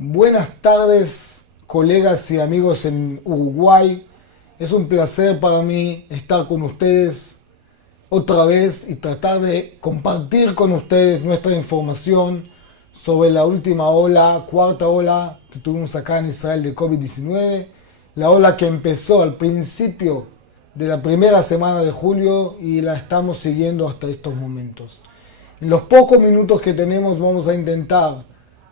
Buenas tardes, colegas y amigos en Uruguay. Es un placer para mí estar con ustedes otra vez y tratar de compartir con ustedes nuestra información sobre la última ola, cuarta ola que tuvimos acá en Israel de COVID-19. La ola que empezó al principio de la primera semana de julio y la estamos siguiendo hasta estos momentos. En los pocos minutos que tenemos vamos a intentar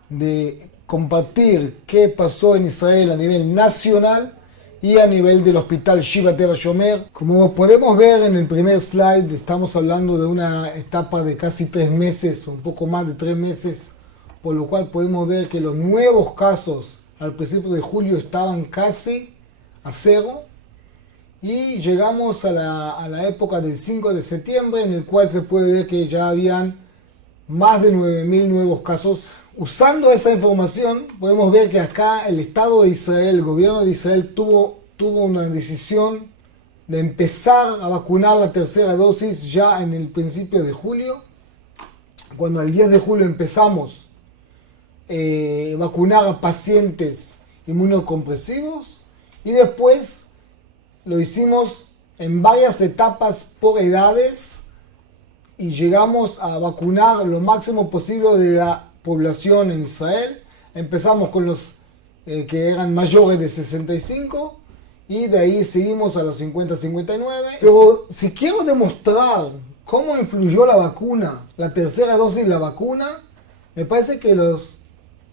de compartir qué pasó en Israel a nivel nacional y a nivel del hospital Shiva Tel HaShomer. Como podemos ver en el primer slide, estamos hablando de una etapa de casi 3 meses, un poco más de 3 meses, por lo cual podemos ver que los nuevos casos al principio de julio estaban casi a cero y llegamos a la época del 5 de septiembre, en el cual se puede ver que ya habían más de 9.000 nuevos casos. Usando esa información, podemos ver que acá el Estado de Israel, el gobierno de Israel tuvo una decisión de empezar a vacunar la tercera dosis ya en el principio de julio. Cuando el 10 de julio empezamos a vacunar a pacientes inmunocompresivos y después lo hicimos en varias etapas por edades y llegamos a vacunar lo máximo posible de la población en Israel. Empezamos con los que eran mayores de 65 y de ahí seguimos a los 50-59. Pero si quiero demostrar cómo influyó la vacuna, la tercera dosis de la vacuna, me parece que los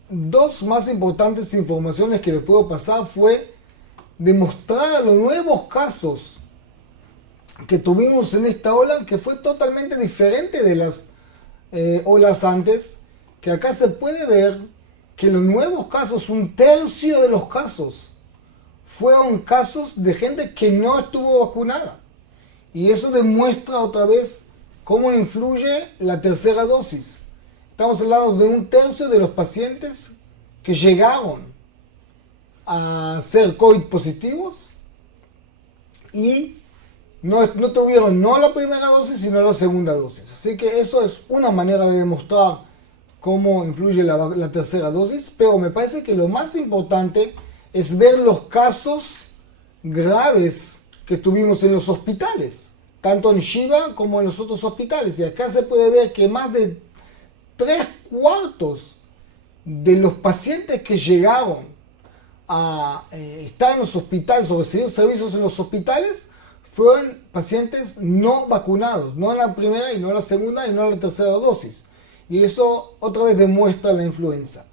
dos más importantes informaciones que les puedo pasar fue demostrar los nuevos casos que tuvimos en esta ola, que fue totalmente diferente de las olas antes, que acá se puede ver que los nuevos casos, un tercio de los casos, fueron casos de gente que no estuvo vacunada. Y eso demuestra otra vez cómo influye la tercera dosis. Estamos hablando de un tercio de los pacientes que llegaron a ser COVID positivos y no tuvieron no la primera dosis, sino la segunda dosis. Así que eso es una manera de demostrar cómo influye la tercera dosis, pero me parece que lo más importante es ver los casos graves que tuvimos en los hospitales, tanto en Shiva como en los otros hospitales. Y acá se puede ver que más de 3/4 de los pacientes que llegaron a estar en los hospitales o recibir servicios en los hospitales fueron pacientes no vacunados, no en la primera y no en la segunda y no en la tercera dosis. Y eso otra vez demuestra la influenza.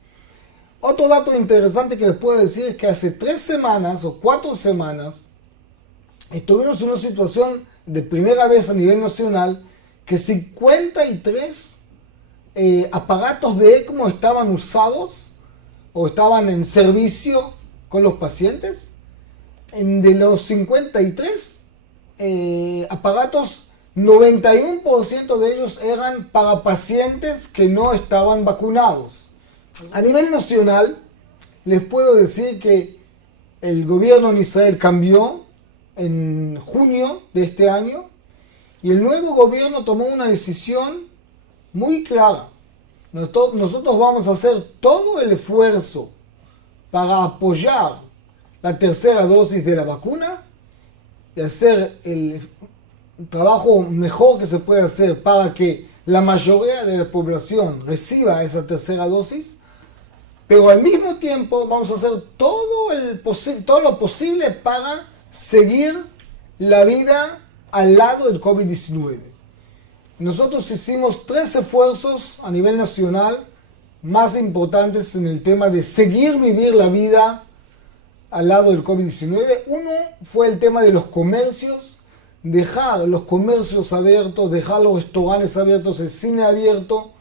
Otro dato interesante que les puedo decir es que hace 3 semanas o 4 semanas estuvimos en una situación de primera vez a nivel nacional que 53 aparatos de ECMO estaban usados o estaban en servicio con los pacientes. De los 53 aparatos, 91% de ellos eran para pacientes que no estaban vacunados. A nivel nacional, les puedo decir que el gobierno en Israel cambió en junio de este año y el nuevo gobierno tomó una decisión muy clara. Nosotros vamos a hacer todo el esfuerzo para apoyar la tercera dosis de la vacuna y hacer el trabajo mejor que se puede hacer para que la mayoría de la población reciba esa tercera dosis, pero al mismo tiempo vamos a hacer todo lo posible para seguir la vida al lado del COVID-19. Nosotros hicimos 3 esfuerzos a nivel nacional más importantes en el tema de seguir vivir la vida al lado del COVID-19. Uno fue el tema de los comercios, dejar los comercios abiertos, dejar los restaurantes abiertos, el cine abierto,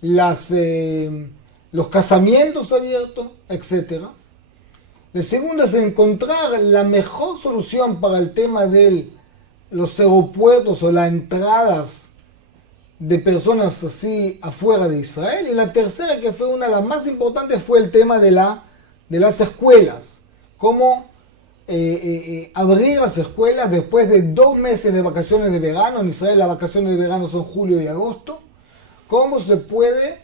los casamientos abiertos, etc. El segundo es encontrar la mejor solución para el tema de los aeropuertos o las entradas de personas así afuera de Israel. Y la tercera, que fue una de las más importantes, fue el tema de las escuelas. Cómo abrir las escuelas después de 2 meses de vacaciones de verano. En Israel las vacaciones de verano son julio y agosto. Cómo se puede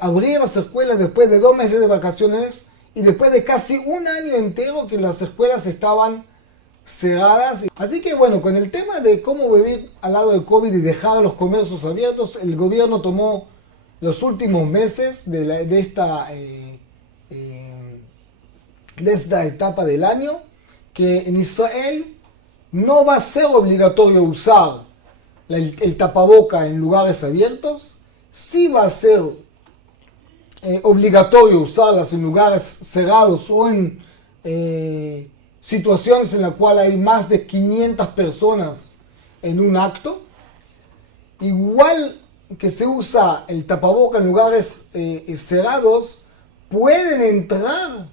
abrir las escuelas después de 2 meses de vacaciones y después de casi un año entero que las escuelas estaban cerradas. Así que bueno, con el tema de cómo vivir al lado del COVID y dejar los comercios abiertos, el gobierno tomó los últimos meses de esta etapa del año, que en Israel no va a ser obligatorio usar el tapaboca en lugares abiertos, sí va a ser obligatorio usarlas en lugares cerrados o en situaciones en las cuales hay más de 500 personas en un acto. Igual que se usa el tapaboca en lugares cerrados, pueden entrar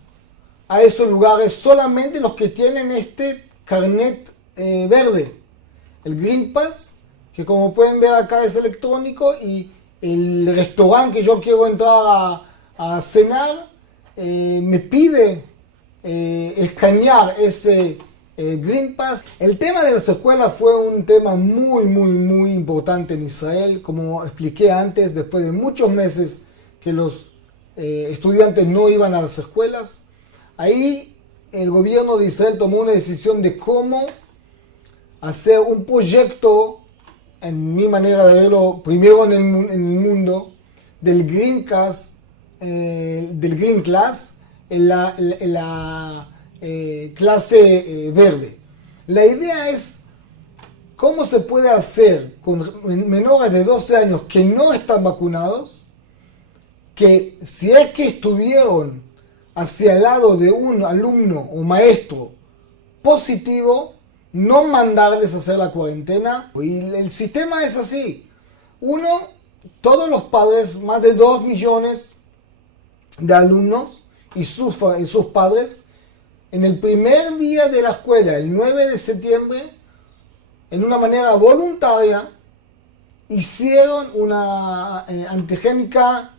a esos lugares solamente los que tienen este carnet verde, el Green Pass, que como pueden ver acá es electrónico, y el restaurante que yo quiero entrar a cenar me pide escanear ese Green Pass. El tema de las escuelas fue un tema muy importante en Israel, como expliqué antes, después de muchos meses que los estudiantes no iban a las escuelas. Ahí el gobierno de Israel tomó una decisión de cómo hacer un proyecto, en mi manera de verlo, primero en el mundo, del Green Class, en la clase verde. La idea es cómo se puede hacer con menores de 12 años que no están vacunados, que si es que estuvieron hacia el lado de un alumno o maestro positivo, no mandarles a hacer la cuarentena. Y el sistema es así. Uno, todos los padres, más de 2 millones de alumnos y sus padres, en el primer día de la escuela, el 9 de septiembre, en una manera voluntaria, hicieron una antigénica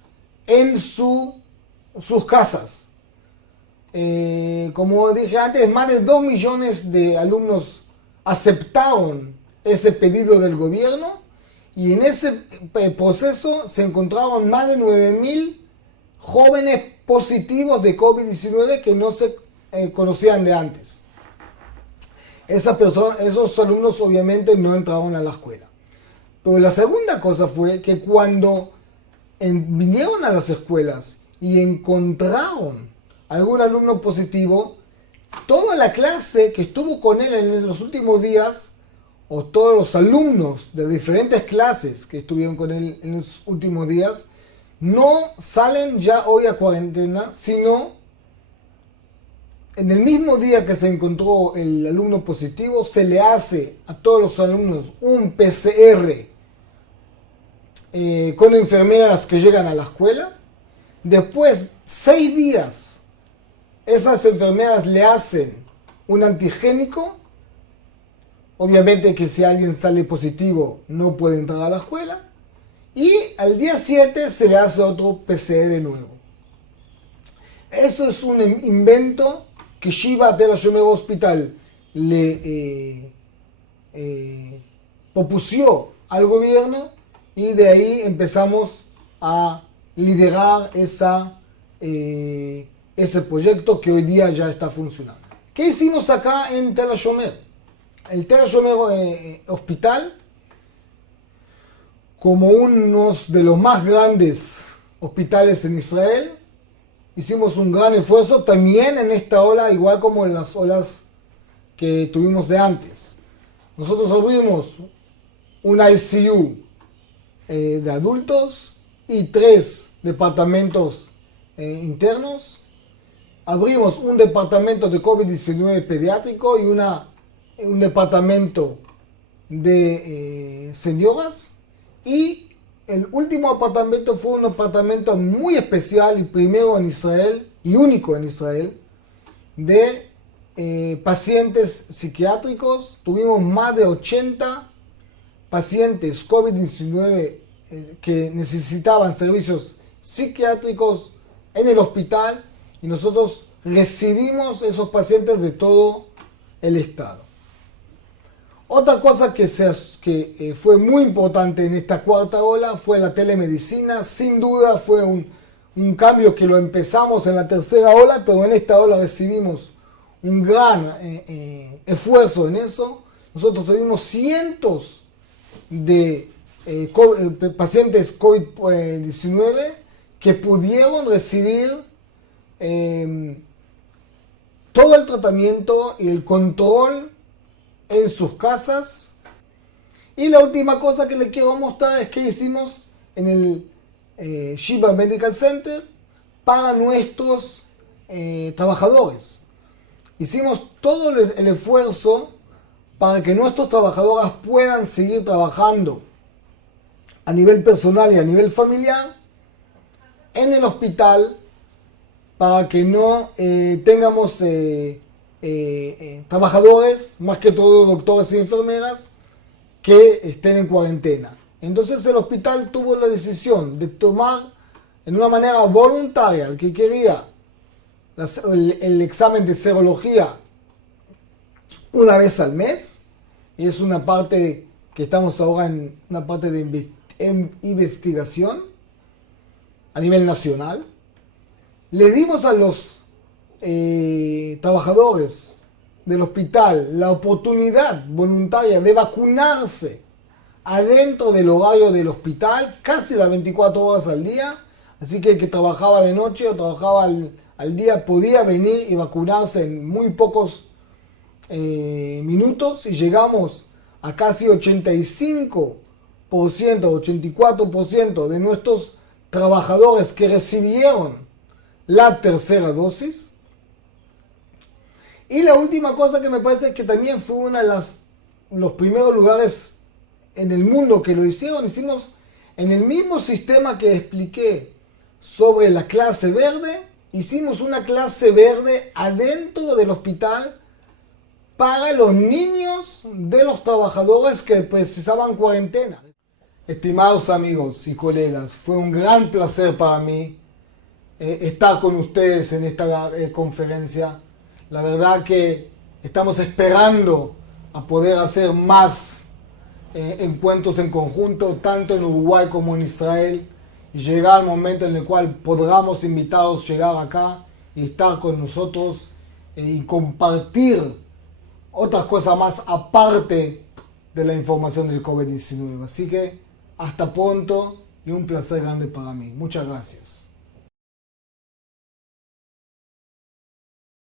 en sus casas. Como dije antes, más de 2 millones de alumnos aceptaron ese pedido del gobierno, y en ese proceso se encontraron más de 9.000 jóvenes positivos de COVID-19 que no se conocían de antes. Esos alumnos obviamente no entraron a la escuela. Pero la segunda cosa fue que cuando vinieron a las escuelas y encontraron algún alumno positivo, toda la clase que estuvo con él en los últimos días, o todos los alumnos de diferentes clases que estuvieron con él en los últimos días, no salen ya hoy a cuarentena, sino en el mismo día que se encontró el alumno positivo, se le hace a todos los alumnos un PCR con enfermeras que llegan a la escuela. Después, 6 días, esas enfermeras le hacen un antigénico. Obviamente que si alguien sale positivo no puede entrar a la escuela. Y al día 7 se le hace otro PCR nuevo. Eso es un invento que Shiva Tel HaShomer Hospital le propuso al gobierno, y de ahí empezamos a liderar ese proyecto que hoy día ya está funcionando. ¿Qué hicimos acá en Tel HaShomer? El Tel HaShomer Hospital, como uno de los más grandes hospitales en Israel, hicimos un gran esfuerzo también en esta ola, igual como en las olas que tuvimos de antes. Nosotros abrimos un ICU de adultos y 3 departamentos internos. Abrimos un departamento de COVID-19 pediátrico y un departamento de señoras. Y el último apartamento fue un apartamento muy especial y primero en Israel y único en Israel de pacientes psiquiátricos. Tuvimos más de 80 pacientes COVID-19 que necesitaban servicios psiquiátricos en el hospital, y nosotros recibimos esos pacientes de todo el estado. Otra cosa que fue muy importante en esta cuarta ola fue la telemedicina. Sin duda fue un cambio que lo empezamos en la tercera ola, pero en esta ola recibimos un gran esfuerzo en eso. Nosotros tuvimos cientos de pacientes COVID-19 que pudieron recibir todo el tratamiento y el control en sus casas. Y la última cosa que les quiero mostrar es que hicimos en el Sheba Medical Center para nuestros trabajadores. Hicimos todo el esfuerzo para que nuestros trabajadores puedan seguir trabajando a nivel personal y a nivel familiar en el hospital, para que no tengamos trabajadores, más que todo doctores y enfermeras, que estén en cuarentena. Entonces el hospital tuvo la decisión de tomar en una manera voluntaria al que quería el examen de serología una vez al mes, y es una parte que estamos ahora en una parte de investigación a nivel nacional. Le dimos a los trabajadores del hospital la oportunidad voluntaria de vacunarse adentro del horario del hospital, casi las 24 horas al día. Así que el que trabajaba de noche o trabajaba al día podía venir y vacunarse en muy pocos minutos, y llegamos a casi 85%, 84% de nuestros trabajadores que recibieron la tercera dosis. Y la última cosa que me parece que también fue uno de los primeros lugares en el mundo que lo hicieron, hicimos en el mismo sistema que expliqué sobre la clase verde, hicimos una clase verde adentro del hospital para los niños de los trabajadores que precisaban cuarentena. Estimados amigos y colegas, fue un gran placer para mí estar con ustedes en esta conferencia. La verdad que estamos esperando a poder hacer más encuentros en conjunto, tanto en Uruguay como en Israel, y llegar al momento en el cual podamos invitaros llegar acá y estar con nosotros y compartir otras cosas más aparte de la información del COVID-19. Así que hasta pronto y un placer grande para mí. Muchas gracias.